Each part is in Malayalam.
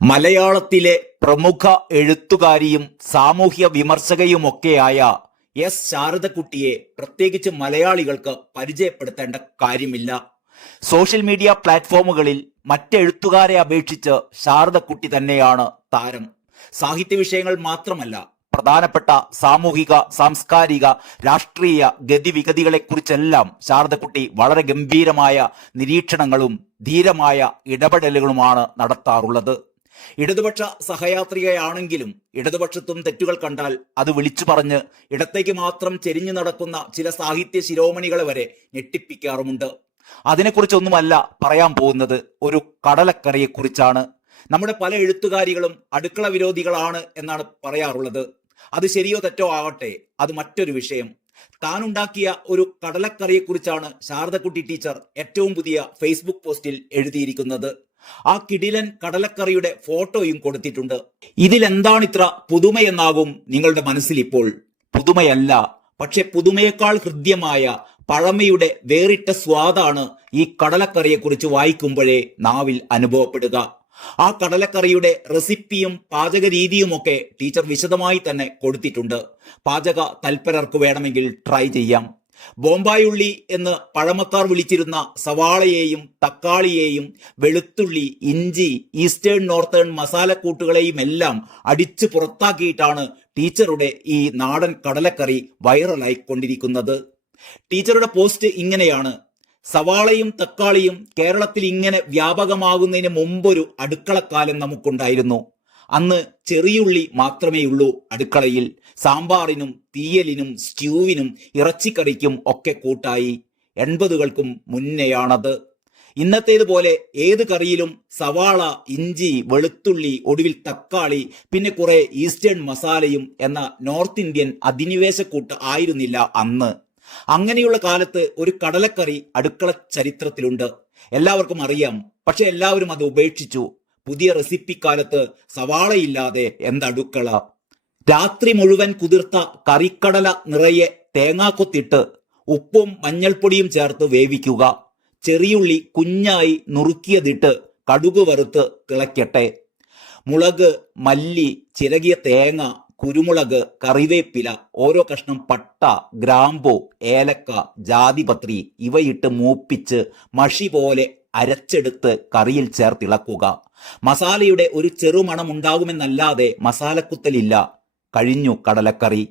മലയാളത്തിലെ പ്രമുഖ എഴുത്തുകാരിയും സാമൂഹ്യ വിമർശകയുമൊക്കെയായ എസ് ശാരദക്കുട്ടിയെ പ്രത്യേകിച്ച് മലയാളികൾക്ക് പരിചയപ്പെടുത്തേണ്ട കാര്യമില്ല. സോഷ്യൽ മീഡിയ പ്ലാറ്റ്ഫോമുകളിൽ മറ്റെഴുത്തുകാരെ അപേക്ഷിച്ച് ശാരദക്കുട്ടി തന്നെയാണ് താരം. സാഹിത്യ വിഷയങ്ങൾ മാത്രമല്ല, പ്രധാനപ്പെട്ട സാമൂഹിക, സാംസ്കാരിക, രാഷ്ട്രീയ ഗതിവിഗതികളെക്കുറിച്ചെല്ലാം ശാരദക്കുട്ടി വളരെ ഗംഭീരമായ നിരീക്ഷണങ്ങളും ധീരമായ ഇടപെടലുകളുമാണ് നടത്താറുള്ളത്. ഇടതുപക്ഷ സഹയാത്രികയാണെങ്കിലും ഇടതുപക്ഷത്തും തെറ്റുകൾ കണ്ടാൽ അത് വിളിച്ചു പറഞ്ഞ് ഇടത്തേക്ക് മാത്രം ചെരിഞ്ഞു നടക്കുന്ന ചില സാഹിത്യ ശിരോമണികളെ വരെ ഞെട്ടിപ്പിക്കാറുമുണ്ട്. അതിനെക്കുറിച്ചൊന്നുമല്ല പറയാൻ പോകുന്നത്, ഒരു കടലക്കറിയെക്കുറിച്ചാണ്. നമ്മുടെ പല എഴുത്തുകാരികളും അടുക്കള വിരോധികളാണ് എന്നാണ് പറയാറുള്ളത്. അത് ശരിയോ തെറ്റോ ആകട്ടെ, അത് മറ്റൊരു വിഷയം. താനുണ്ടാക്കിയ ഒരു കടലക്കറിയെക്കുറിച്ചാണ് ശാരദക്കുട്ടി ടീച്ചർ ഏറ്റവും പുതിയ ഫേസ്ബുക്ക് പോസ്റ്റിൽ എഴുതിയിരിക്കുന്നത്. ആ കിടിലൻ കടലക്കറിയുടെ ഫോട്ടോയും കൊടുത്തിട്ടുണ്ട്. ഇതിലെന്താണിത്ര പുതുമയെന്നാകും നിങ്ങളുടെ മനസ്സിൽ ഇപ്പോൾ. പുതുമയല്ല, പക്ഷെ പുതുമയേക്കാൾ ഹൃദ്യമായ പഴമയുടെ വേറിട്ട സ്വാദാണ് ഈ കടലക്കറിയെക്കുറിച്ച് വായിക്കുമ്പോഴേ നാവിൽ അനുഭവപ്പെടുക. ആ കടലക്കറിയുടെ റെസിപ്പിയും പാചക രീതിയുമൊക്കെ ടീച്ചർ വിശദമായി തന്നെ കൊടുത്തിട്ടുണ്ട്. പാചക തൽപരർക്ക് വേണമെങ്കിൽ ട്രൈ ചെയ്യാം. ബോംബായുള്ളി എന്ന് പഴമക്കാർ വിളിച്ചിരുന്ന സവാളയെയും തക്കാളിയെയും വെളുത്തുള്ളി, ഇഞ്ചി, ഈസ്റ്റേൺ നോർത്തേൺ മസാലക്കൂട്ടുകളെയും എല്ലാം അടിച്ചു പുറത്താക്കിയിട്ടാണ് ടീച്ചറുടെ ഈ നാടൻ കടലക്കറി വൈറലായിക്കൊണ്ടിരിക്കുന്നത്. ടീച്ചറുടെ പോസ്റ്റ് ഇങ്ങനെയാണ്: സവാളയും തക്കാളിയും കേരളത്തിൽ ഇങ്ങനെ വ്യാപകമാകുന്നതിന് മുമ്പൊരു അടുക്കളക്കാലം നമുക്കുണ്ടായിരുന്നു. അന്ന് ചെറിയുള്ളി മാത്രമേയുള്ളൂ അടുക്കളയിൽ. സാമ്പാറിനും തീയലിനും സ്റ്റ്യൂവിനും ഇറച്ചിക്കറിക്കും ഒക്കെ കൂട്ടായി. 80കൾക്കും മുന്നെയാണത്. ഇന്നത്തേതുപോലെ ഏത് കറിയിലും സവാള, ഇഞ്ചി, വെളുത്തുള്ളി, ഒടുവിൽ തക്കാളി, പിന്നെ കുറെ ഈസ്റ്റേൺ മസാലയും എന്ന നോർത്ത് ഇന്ത്യൻ അധിനിവേശക്കൂട്ട് ആയിരുന്നില്ല അന്ന്. അങ്ങനെയുള്ള കാലത്ത് ഒരു കടലക്കറി അടുക്കള ചരിത്രത്തിലുണ്ട്, എല്ലാവർക്കും അറിയാം. പക്ഷെ എല്ലാവരും അത് ഉപേക്ഷിച്ചു. പുതിയ റെസിപ്പിക്കാലത്ത് സവാളയില്ലാതെ എന്തടുക്കള? രാത്രി മുഴുവൻ കുതിർത്ത കറിക്കടല നിറയെ തേങ്ങാക്കൊത്തിട്ട് ഉപ്പും മഞ്ഞൾപ്പൊടിയും ചേർത്ത് വേവിക്കുക. ചെറിയുള്ളി കുഞ്ഞായി നുറുക്കിയതിട്ട് കടുക് വറുത്ത് തിളയ്ക്കട്ടെ. മുളക്, മല്ലി, ചിരകിയ തേങ്ങ, കുരുമുളക്, കറിവേപ്പില, ഓരോ കഷ്ണം പട്ട, ഗ്രാമ്പു, ഏലക്ക, ജാതിപത്രി ഇവയിട്ട് മൂപ്പിച്ച് മഷി പോലെ അരച്ചെടുത്ത് കറിയിൽ ചേർത്തിളക്കുക. മസാലയുടെ ഒരു ചെറുമണം ഉണ്ടാകുമെന്നല്ലാതെ മസാലക്കുത്തലില്ല. കഴിഞ്ഞു കടലക്കറി.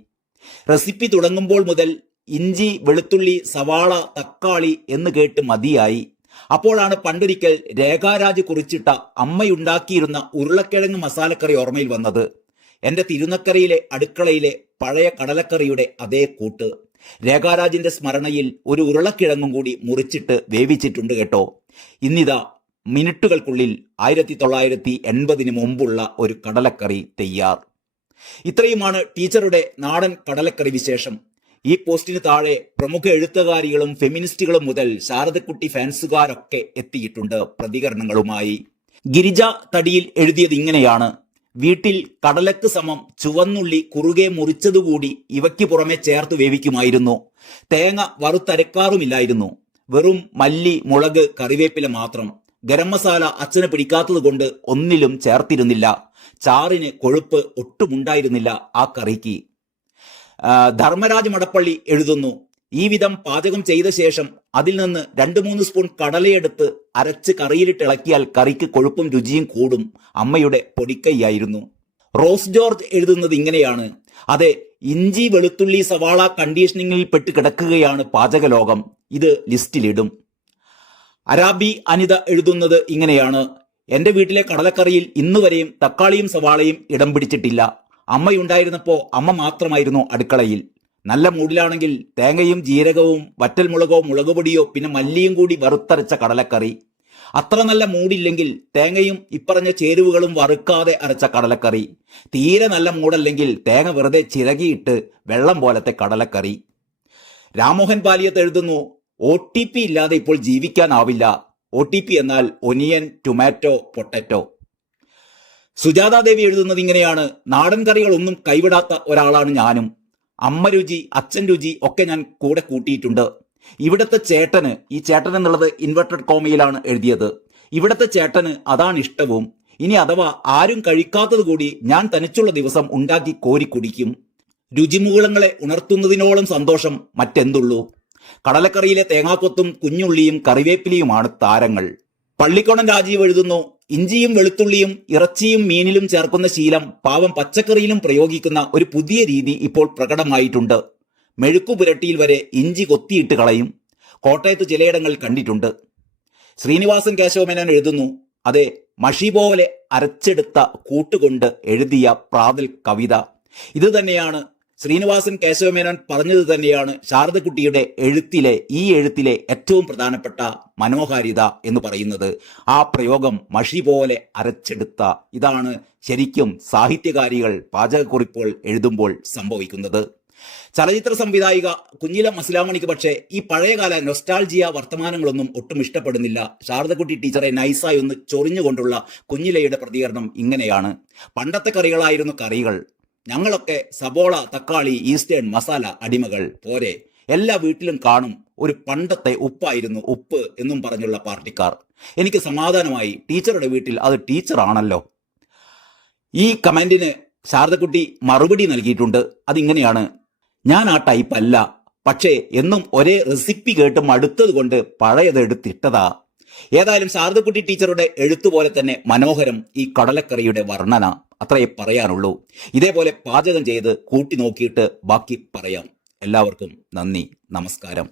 റെസിപ്പി തുടങ്ങുമ്പോൾ മുതൽ ഇഞ്ചി, വെളുത്തുള്ളി, സവാള, തക്കാളി എന്ന് കേട്ട് മതിയായി. അപ്പോഴാണ് പണ്ടൊരിക്കൽ രേഖാരാജ് കുറിച്ചിട്ട അമ്മയുണ്ടാക്കിയിരുന്ന ഉരുളക്കിഴങ്ങ് മസാലക്കറി ഓർമ്മയിൽ വന്നത്. എന്റെ തിരുനക്കരയിലെ അടുക്കളയിലെ പഴയ കടലക്കറിയുടെ അതേ കൂട്ട്. രേഖാരാജിന്റെ സ്മരണയിൽ ഒരു ഉരുളക്കിഴങ്ങും കൂടി മുറിച്ചിട്ട് വേവിച്ചിട്ടുണ്ട് കേട്ടോ. ഇന്നിതാ മിനിറ്റുകൾക്കുള്ളിൽ 1980 മുമ്പുള്ള ഒരു കടലക്കറി തയ്യാർ. ഇത്രയുമാണ് ടീച്ചറുടെ നാടൻ കടലക്കറി വിശേഷം. ഈ പോസ്റ്റിന് താഴെ പ്രമുഖ എഴുത്തുകാരികളും ഫെമിനിസ്റ്റുകളും മുതൽ ശാരദക്കുട്ടി ഫാൻസുകാരൊക്കെ എത്തിയിട്ടുണ്ട് പ്രതികരണങ്ങളുമായി. ഗിരിജ തടിയിൽ എഴുതിയത് ഇങ്ങനെയാണ്: വീട്ടിൽ കടലക്ക് സമം ചുവന്നുള്ളി കുറുകെ മുറിച്ചതുകൂടി ഇവയ്ക്ക് പുറമെ ചേർത്ത് വേവിക്കുമായിരുന്നു. തേങ്ങ വറുത്തരക്കാറുമില്ലായിരുന്നു. വെറും മല്ലി, മുളക്, കറിവേപ്പില മാത്രം. ഗരം മസാല അച്ഛന് പിടിക്കാത്തത് കൊണ്ട് ഒന്നിലും ചേർത്തിരുന്നില്ല. ചാറിന് കൊഴുപ്പ് ഒട്ടുമുണ്ടായിരുന്നില്ല ആ കറിക്ക്. ധർമ്മരാജ് മടപ്പള്ളി എഴുതുന്നു: ഈ വിധം പാചകം ചെയ്ത ശേഷം അതിൽ നിന്ന് 2-3 സ്പൂൺ കടലയെടുത്ത് അരച്ച് കറിയിലിട്ട് ഇളക്കിയാൽ കറിക്ക് കൊഴുപ്പും രുചിയും കൂടും. അമ്മയുടെ പൊടിക്കൈയായിരുന്നു. റോസ് ജോർജ് എഴുതുന്നത് ഇങ്ങനെയാണ്: അതെ, ഇഞ്ചി, വെളുത്തുള്ളി, സവാള കണ്ടീഷനിങ്ങിൽ പെട്ട് കിടക്കുകയാണ് പാചകലോകം. ഇത് ലിസ്റ്റിലിടും. അരാബി അനിത എഴുതുന്നത് ഇങ്ങനെയാണ്: എന്റെ വീട്ടിലെ കടലക്കറിയിൽ ഇന്നുവരെയും തക്കാളിയും സവാളയും ഇടം പിടിച്ചിട്ടില്ല. അമ്മയുണ്ടായിരുന്നപ്പോ അമ്മ മാത്രമായിരുന്നു അടുക്കളയിൽ. നല്ല മൂഡിലാണെങ്കിൽ തേങ്ങയും ജീരകവും വറ്റൽമുളകോ മുളകുപൊടിയോ പിന്നെ മല്ലിയും കൂടി വറുത്തരച്ച കടലക്കറി. അത്ര നല്ല മൂഡില്ലെങ്കിൽ തേങ്ങയും ഇപ്പറഞ്ഞ ചേരുവകളും വറുക്കാതെ അരച്ച കടലക്കറി. തീരെ നല്ല മൂടല്ലെങ്കിൽ തേങ്ങ വെറുതെ ചിരകിയിട്ട് വെള്ളം പോലത്തെ കടലക്കറി. രാമോഹൻ പാലിയത്ത് എഴുതുന്നു: OTP ഇല്ലാതെ ഇപ്പോൾ ജീവിക്കാനാവില്ല. OTP എന്നാൽ ഒനിയൻ, ടൊമാറ്റോ, പൊട്ടറ്റോ. സുജാതാദേവി എഴുതുന്നത് ഇങ്ങനെയാണ്: നാടൻ കറികളൊന്നും കൈവിടാത്ത ഒരാളാണ് ഞാനും. അമ്മ രുചി, അച്ഛൻ രുചി ഒക്കെ ഞാൻ കൂടെ കൂട്ടിയിട്ടുണ്ട്. ഇവിടുത്തെ ചേട്ടന്, ഈ ചേട്ടൻ എന്നുള്ളത് ഇൻവെർട്ടഡ് കോമയിലാണ് എഴുതിയത്, ഇവിടുത്തെ ചേട്ടന് അതാണ് ഇഷ്ടവും. ഇനി അഥവാ ആരും കഴിക്കാത്തത് കൂടി ഞാൻ തനിച്ചുള്ള ദിവസം ഉണ്ടാക്കി കോരി കുടിക്കും. രുചിമുകുളങ്ങളെ ഉണർത്തുന്നതിനോളം സന്തോഷം മറ്റെന്തുള്ളൂ. കടലക്കറിയിലെ തേങ്ങാക്കൊത്തും കുഞ്ഞുള്ളിയും കറിവേപ്പിലയുമാണ് താരങ്ങൾ. പള്ളിക്കോണൻ രാജീവ് എഴുതുന്നു, ഇഞ്ചിയും വെളുത്തുള്ളിയും ഇറച്ചിയും മീനിലും ചേർക്കുന്ന ശീലം പാവം പച്ചക്കറിയിലും പ്രയോഗിക്കുന്ന ഒരു പുതിയ രീതി ഇപ്പോൾ പ്രകടമായിട്ടുണ്ട്. മെഴുക്കുപുരട്ടിയിൽ വരെ ഇഞ്ചി കൊത്തിയിട്ട് കളയും. കോട്ടയത്ത് ചിലയിടങ്ങളിൽ കണ്ടിട്ടുണ്ട്. ശ്രീനിവാസൻ കേശവമേനോൻ എഴുതുന്നു, അതെ, മഷി പോലെ അരച്ചെടുത്ത കൂട്ടുകൊണ്ട് എഴുതിയ പ്രാതൽ കവിത. ഇത് തന്നെയാണ് ശ്രീനിവാസൻ കേശവമേനോൻ പറഞ്ഞത് തന്നെയാണ് ശാരദക്കുട്ടിയുടെ ഈ എഴുത്തിലെ ഏറ്റവും പ്രധാനപ്പെട്ട മനോഹാരിത എന്ന് പറയുന്നത്. ആ പ്രയോഗം മഷി പോലെ അരച്ചെടുത്ത, ഇതാണ് ശരിക്കും സാഹിത്യകാരികൾ പാചകക്കുറിപ്പുകൾ എഴുതുമ്പോൾ സംഭവിക്കുന്നത്. ചലച്ചിത്ര സംവിധായിക കുഞ്ഞിലം അസ്ലാമണിക്ക് പക്ഷേ ഈ പഴയകാല നൊസ്റ്റാൾജിയ വർത്തമാനങ്ങളൊന്നും ഒട്ടും ഇഷ്ടപ്പെടുന്നില്ല. ശാരദക്കുട്ടി ടീച്ചറെ നൈസായി ഒന്ന് ചൊറിഞ്ഞുകൊണ്ടുള്ള കുഞ്ഞിലയുടെ പ്രതികരണം ഇങ്ങനെയാണ്: പണ്ടത്തെ കറികളായിരുന്നു കറികൾ, ഞങ്ങളൊക്കെ സബോള, തക്കാളി, ഈസ്റ്റേൺ മസാല അടിമകൾ പോരെ. എല്ലാ വീട്ടിലും കാണും ഒരു പണ്ടത്തെ ഉപ്പായിരുന്നു ഉപ്പ് എന്നും പറഞ്ഞുള്ള പാർട്ടിക്കാർ. എനിക്ക് സമാധാനമായി, ടീച്ചറുടെ വീട്ടിൽ അത് ടീച്ചറാണല്ലോ. ഈ കമന്റിന് ശാരദക്കുട്ടി മറുപടി നൽകിയിട്ടുണ്ട്. അതിങ്ങനെയാണ്: ഞാൻ ആ ടൈപ്പ് അല്ല, പക്ഷേ എന്നും ഒരേ റെസിപ്പി കേട്ട് മടുത്തത് കൊണ്ട് പഴയത് എടുത്തിട്ടതാ. ഏതായാലും ശാരദക്കുട്ടി ടീച്ചറുടെ എഴുത്തുപോലെ തന്നെ മനോഹരം ഈ കടലക്കറിയുടെ വർണ്ണന. അത്രയേ പറയാനുള്ളൂ. ഇതേപോലെ പാചകം ചെയ്ത് കൂട്ടി നോക്കിയിട്ട് ബാക്കി പറയാം. എല്ലാവർക്കും നന്ദി, നമസ്കാരം.